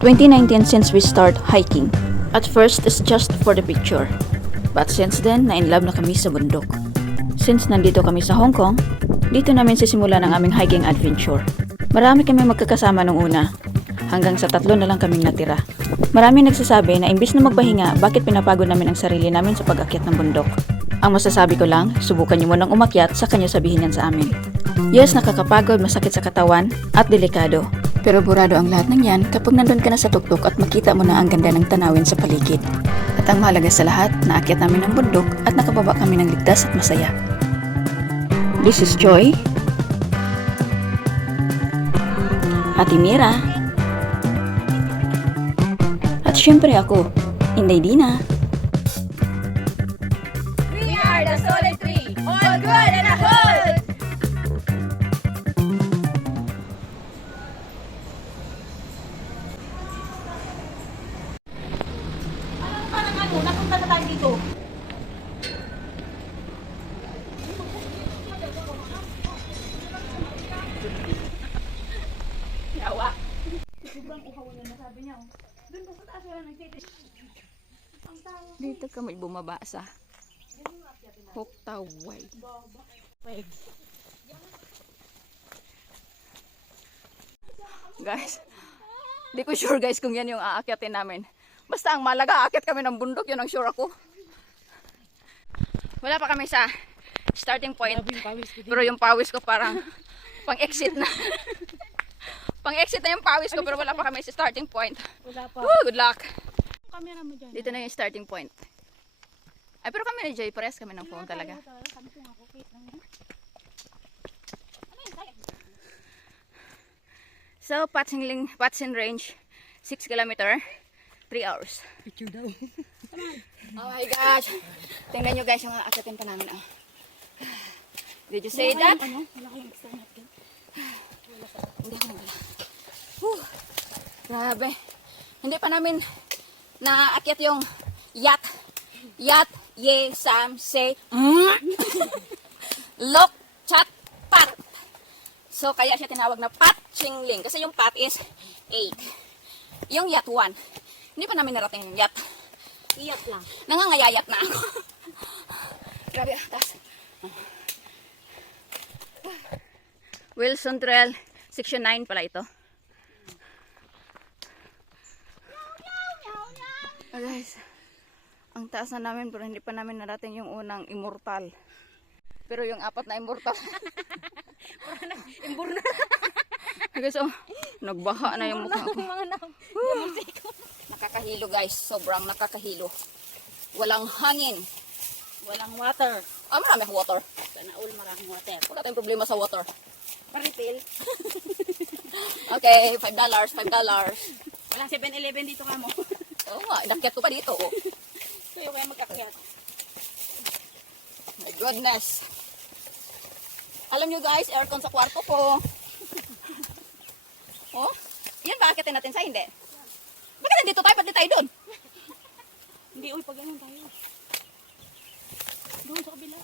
2019 since we start hiking. At first, it's just for the picture. But since then, na-inlove na kami sa bundok. Since nandito kami sa Hong Kong, dito namin sisimula ng aming hiking adventure. Marami kami magkakasama nung una. Hanggang sa 3 na lang kaming natira. Marami nagsasabi na imbis na magpahinga, bakit pinapagod namin ang sarili namin sa pag-akyat ng bundok. Ang masasabi ko lang, subukan niyo munang umakyat sa kanyo sabihin yan sa amin. Yes, nakakapagod, masakit sa katawan, at delikado. Pero burado ang lahat ng yan kapag nandun ka na sa tuktok at makita mo na ang ganda ng tanawin sa paligid. At ang mahalaga sa lahat, naakyat namin ng bundok at nakababa kami ng ligtas at masaya. This is Joy, Ate Mira, at syempre ako, Inday Dina. We are the Solid Three, all good and a hold! Napunta na tayo dito. Yawa. Sobrang uhaw na nasabi niya. Doon ba sa taas wala nagtitis? Dito kami bumaba sa Hoktaway. Guys, di ko sure guys kung yan yung aakyatin namin. Basta ang malaga, aakyat kami ng bundok, yun ang sure ako. Wala pa kami sa starting point. Pero yung pawis ko parang pang-exit na. Pang-exit na yung pawis ko pero wala pa kami sa starting point. Wala pa. Woo, good luck. Kamera mo dyan. Dito na yung starting point. Ay, pero kami ni Joy, pares kami ng phone talaga. So, Patsin Range, 6 kilometer, 3 hours. Picture daw. Oh my gosh. Tingnan nyo guys yung aakyatin pa namin. Oh. Did you say that? Ano? Wala kayong extra napkin. Hindi ako nagala. Grabe. Hindi pa namin naakyat yung yacht. Yacht, ye, sam, say, lok, chat, pat. So, kaya siya tinawag na Pat Chingling. Kasi yung pat is 8. Yung yacht 1. Hindi pa namin narating yung yacht. Iyak lang. Nangangayayat na ako. Grabe, taas. Wilson Trail, Section 9 pala ito. Oh, guys, ang taas na namin pero hindi pa namin narating yung unang immortal. Pero yung 4 na immortal. Imbur na. Guys, oh, nagbaha na yung mukha ko. Mga Nakakahilo guys, sobrang nakakahilo. Walang hangin. walang water. Marami akong water. Sana all maraming water. Wala tayong problema sa water. Maritil. Okay, $5, $5. Walang 7-Eleven dito ka mo. Oo nga, inakyat ko pa dito. Oh. Kayo kaya magkakyat. My goodness. Alam nyo guys, aircon sa kwarto ko. Oh, yan ba akitin natin sa hindi? Bakit nandito tayo? Ba't di tayo doon? Hindi, uy, pag ganun tayo. Doon sa kabila.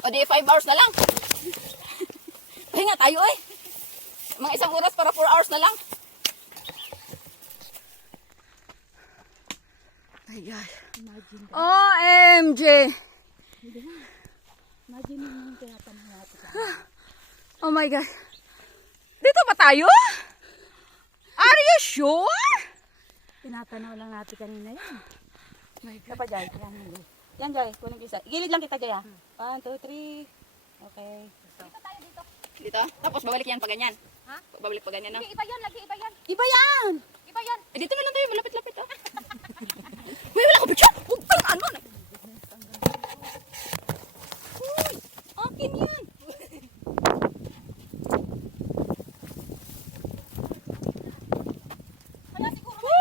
O di 5 hours na lang. Pahinga tayo eh. Mga 1 oras para 4 hours na lang. My God. Imagine. OMG. Imagine yung tinatanong natin. Oh my God. Dito pa tayo? Are you sure? Tinatanaw lang natin kanina yan. My God. Kapag Jai, yan. Yan Jai, kunin ko isa. Gilid lang kita Jai ah. 1, 2, 3. Okay. Dito? Tapos babalik yan pa ganyan. Ha? Babalik pa ganyan, no? Iba yan, lagi iba yan. Iba yan! Iba yan. Eh, dito na lang tayo. Malapit-lapit, oh. Uy, wala akong picture. Huwag pang ano. Uy, akin yan. Kaya siguro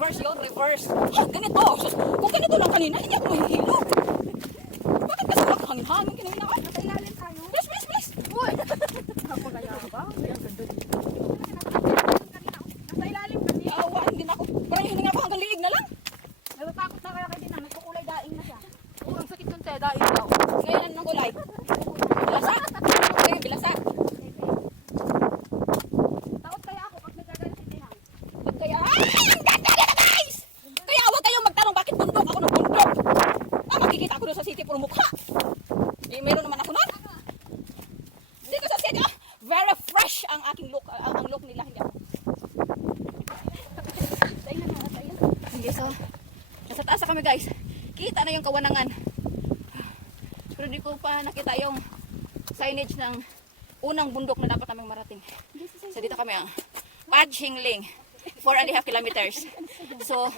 reverse yun, reverse. Ah, ganito. Sus, kung ganito lang kanina, hindi ako mahihilo. Bakit kasi hangin-hangin kanina? Ay, Nasa ilalim tayo. please, please, please. Uy. Ako kaya ba? Ay, ang ganda dito. Nasa ilalim kasi. Awa, hindi na ako. Parang hininga ko hanggang liig na lang. Natatakot na kaya kayo din. Nagkukulay daing na siya. Oo, ang sakit nun siya. Daing daw. Ngayon, anong kulay? Bilasa? Sige, bilasa. Takot kaya ako pag nagagalit si Tinang. Kaya, ay, ang ganda nito, guys! Kaya huwag kayong magtanong bakit bundok ako ng bundok. Ah, makikita ako doon sa city, puro mukha. Eh, meron naman ako nun. Dito sa city, ah, very fresh ang aking look. Ang look nila, hindi ako. Tingnan mo, nasa iyo. Sige, so, nasa taas na kami, guys. Kita na yung kawanangan. Pero di ko pa nakita yung signage ng unang bundok na dapat naming marating. So, dito kami ang Pachingling. 4.5 kilometers. So,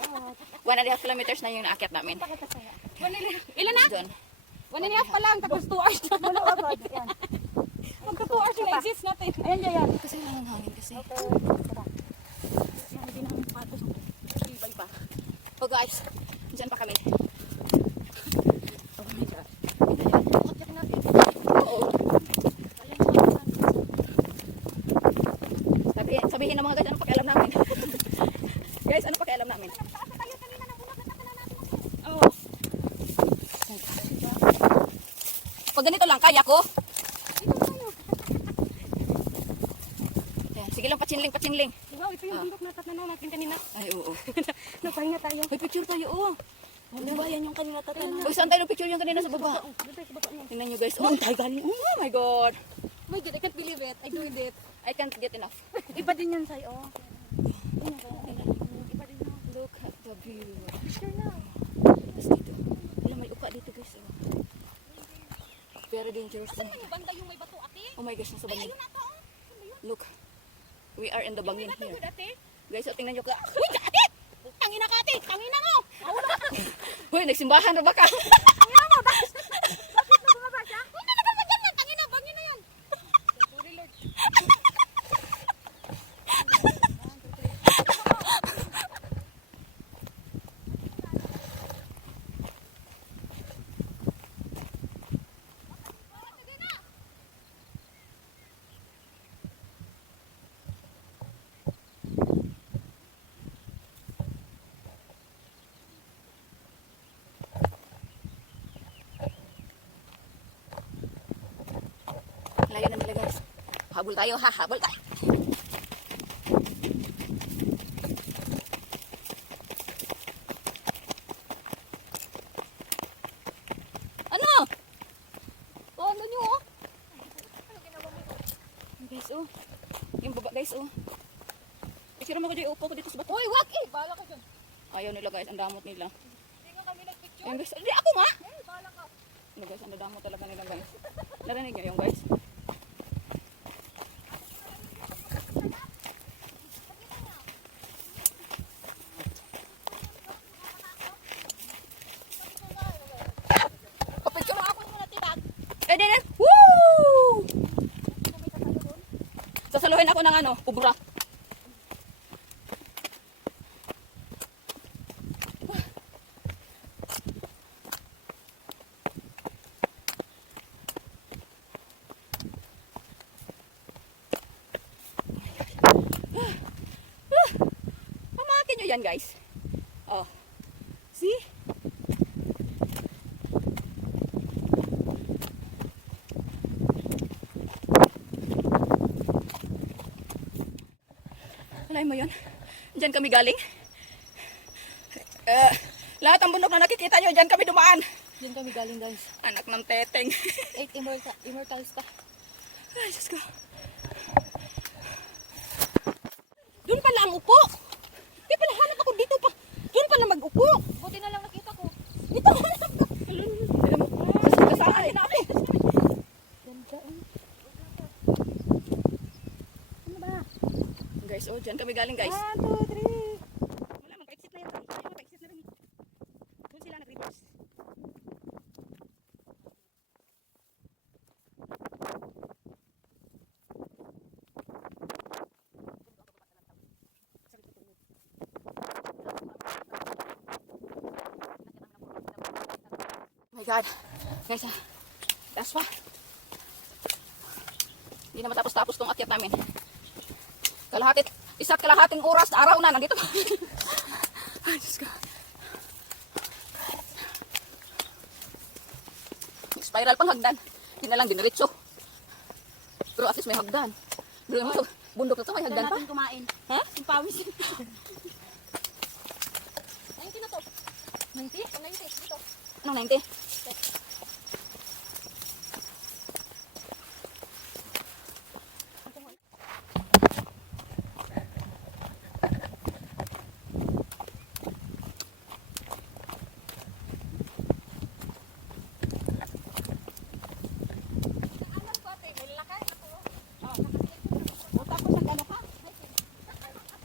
1.5 kilometers na yung naakyat namin. Ilan na? Doon. 1.5 pa lang. Tapos 2 hours na. Wala agad. Yan. Magka 2 hours yung exist natin. Ayan, yan. Kasi lang ang hangin kasi. Yan, hindi namin patos. Ibay pa. Oh guys, dyan pa kami. Oh my God. Bakit natin? Oo. Sabihin ng mga guys, ano pakialam namin? Guys, ano pakialam namin? Oo. Pag ganito lang, kaya ko. Ayan, sige lang, patsinling. Wow, ito yung bundok na tatanaw natin kanina. Ay, oo. Napahinga tayo. May picture tayo, oo. Ano ba yan yung kanina tatanaw? Uy, saan tayo ng picture yung kanina sa baba? Dito sa baba niya. Tingnan nyo guys. Oh, tayo galing. Oh my God. Oh my God, I can't believe it. I doing it. I can't get enough. Iba din yan sa'yo. Iba din yan. Look at the view. Sure na. Tapos dito. Wala, may uka dito guys. Oh. Very dangerous. Saan yung banda yung may bato, ate? Oh my gosh, nasa bangin. Ayun na to. Look. We are in the bangin Ayun na to, here. good, ate. Guys, so tingnan nyo ka. Uy, ate! Tangina ka, ate. Tangina mo. Uy, nagsimbahan na ba ka? Tangina mo. Bakit na bumaba siya? Huwag na naman dyan na. Tangina, bangin na yan. Sorry, Lord. Layo na nila guys. Habol tayo ha, habol tayo. Ano? Oh, ano nyo oh? Guys oh. Yung baba guys oh. Picture mo ko dyan, upo ko dito sa bato. Uy, wag eh. Bahala ka dyan. Ayaw nila guys, ang damot nila. Hindi nga kami nagpicture. Ayun guys, hindi ako nga. Bahala ka. Ano guys, ang damot talaga nila guys. Narinig nyo yung guys. Papicture mo ako muna tibag. Eh din. Woo! Sasaluhin ako ng ano, ubra. Pamakin nyo yan guys. Oh. See? Alay mo yun. Diyan kami galing. Lahat ng bundok na nakikita nyo, diyan kami dumaan. Diyan kami galing, guys. Anak ng teteng. 8 immortals ka. Ay, Diyos ko. Doon pala ang upo. Di pala hanap ako dito pa. Doon pala mag-upo. Buti na lang nakita ko. Dito. Kasaan na ako. Ganda. Ano ba? Guys, oh, diyan kami galing guys. 1, 2, 3. Wala, mag-exit na yan. Ay, mag-exit na rin. Doon sila nag-reverse. my God. Guys, taas pa. Hindi na matapos-tapos tong akyat namin. Isa't kalahating oras na araw na. Nandito pa. Ay, Diyos ko. Spiral pang hagdan. Hindi na lang diniritso. Pero at least may hagdan. Pero yung bundok na ito, may hagdan pa. natin kumain. Ha? Yung pawis. 90 na to. 90? 90. Dito. Anong 90?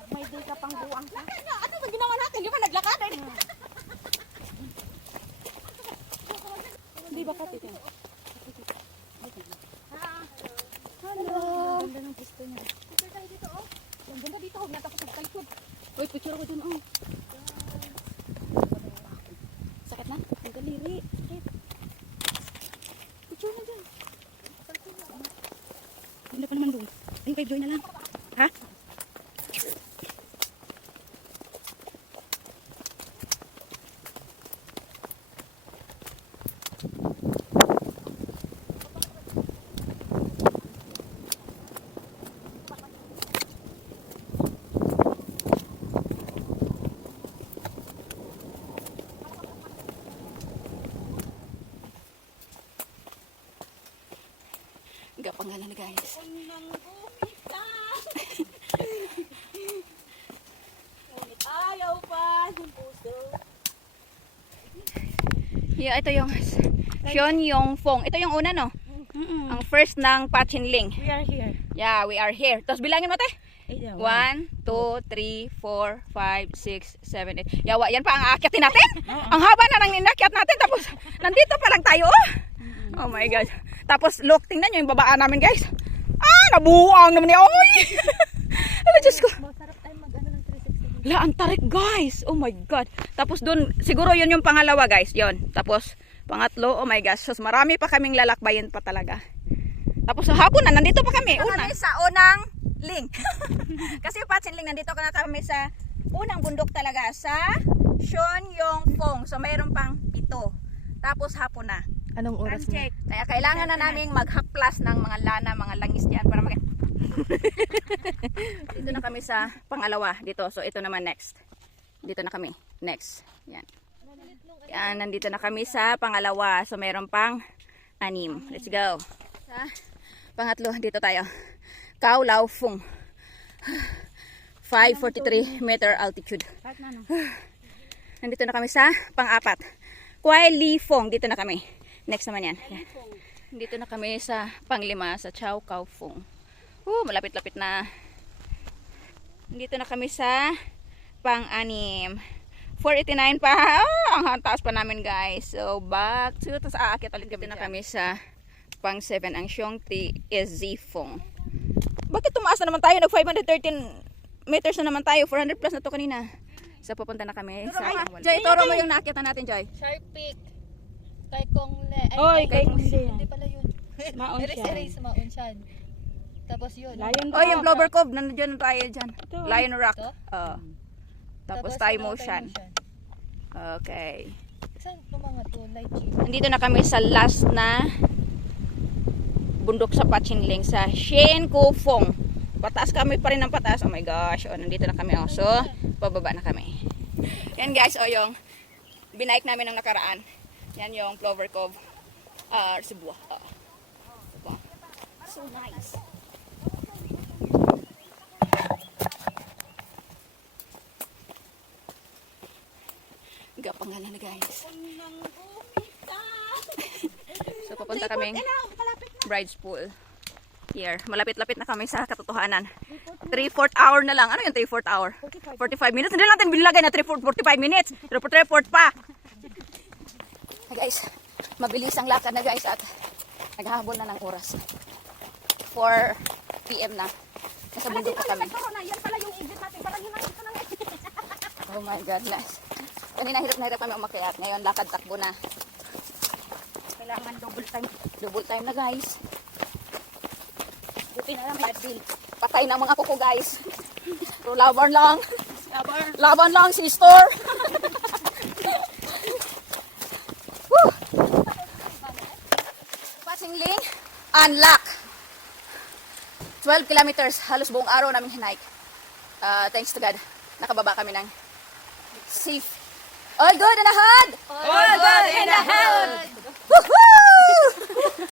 May day ka pang buwang ka. Ano ba ginawa natin? Di ba naglakad? Hindi ba kapit yun? Hello. Ang ganda ng pisto niya. Picture tayo dito, oh. Ang ganda dito, huwag natapos sa talikod. Uy, picture ako dun, oh. Sakit na? Ang daliri. Picture na dyan. Ganda pa naman doon. Ayun, 5 joy na lang. Ha? Gapang nga na guys. Ngunit ayaw pa ng puso. Yeah, ito yung Sean Yong Fong. Ito yung una, no? Ang first ng Pachinling. We are here. Yeah, we are here. Tapos bilangin mo, te. 1, 2, 3, 4, 5, 6, 7, 8. Yawa, yan pa ang aakyatin natin. Ang haba na nang inakyat natin. Tapos, nandito pa lang tayo, oh. Oh my God. Tapos, look, tingnan nyo yung babaan namin, guys. Nabuang naman niya. Oy! Ano, Diyos ko. Masarap tayo mag-ano ng 360. La, ang tarik, guys. Oh my God. Tapos dun, siguro yun yung pangalawa, guys. Yun. Tapos, pangatlo, oh my gosh. So, marami pa kaming lalakbayin pa talaga. Tapos, sa hapon na, nandito pa kami. Una. Sa unang link. Kasi yung Pachinling, nandito ka na kami sa unang bundok talaga. Sa Sean Yong Fong. So, mayroon pang 7. Tapos, hapon na. Anong oras na? Check. Kaya kailangan na naming maghaplas ng mga lana, mga langis diyan para mag Dito na kami sa pangalawa dito. So ito naman next. Dito na kami. Next. Yan. Yan, nandito na kami sa pangalawa. So meron pang 6. Let's go. Sa pangatlo, dito tayo. Khao Lao Phung. 543 meter altitude. Nandito na kami sa pang-4. Kuai Li Fong. Dito na kami. Next naman yan. Yan. Dito na kami sa pang-5 sa Chao Cao Phung. Malapit-lapit na. Dito na kami sa pang-6. 489 pa. Ang taas pa namin, guys. So, back to tas aakyat ulit kami na kami sa pang-7 ang Xiong Ti SZ Phung. Bakit tumaas na naman tayo? Nag 513 meters na naman tayo. 400 plus na to kanina. So, pupunta na kami sa Joy, turo mo yung naakyatan natin, Joy. Sharp Peak. Kay Kong Le. Oy, kay Kong Le. Hindi pala yun. Maon siya. Erase Maon Tapos yun. Lion Oh, yung Plover Cove. Nandiyan na tayo dyan. Ito. Lion Rock. Ito? Tapos yun Thai ang Motion. Okay. Saan po mga to? Light cheap. Nandito na kami sa last na bundok sa Pachinling sa Shen Ku Fong. Pataas kami pa rin ng pataas. Oh my gosh. Oh, nandito na kami. Oh. So, bababa na kami. Yan guys. Oh, yung binike namin ng nakaraan. Yan yung Plover Cove. Cebu. So nice. Gapang nga na guys. So papunta kaming Bride's Pool. Here. Malapit-lapit na kami sa katotohanan. 3/4 hour na lang. Ano yung 3/4 hour? 45 minutes. Hindi natin bilagay na 45 minutes. 3/4 pa. Hey guys, mabilis ang lakad na guys at naghahabol na ng oras. 4 PM na. Nasa bundok pa kami. Yan pala yung exit natin. Parang hinangit ko na Oh my goodness. Kanina hirap na hirap kami umakyat. Ngayon lakad takbo na. kailangan double time. Double time na guys. Buti na lang may adbil. Patay na mga kuko guys. Pero laban lang. Sabar. Laban lang, sister. Woo! Pasingling, unlock. 12 kilometers, halos buong araw namin hinike. Thanks to God, nakababa kami ng safe. All good and ahead! All good in the house! Woohoo!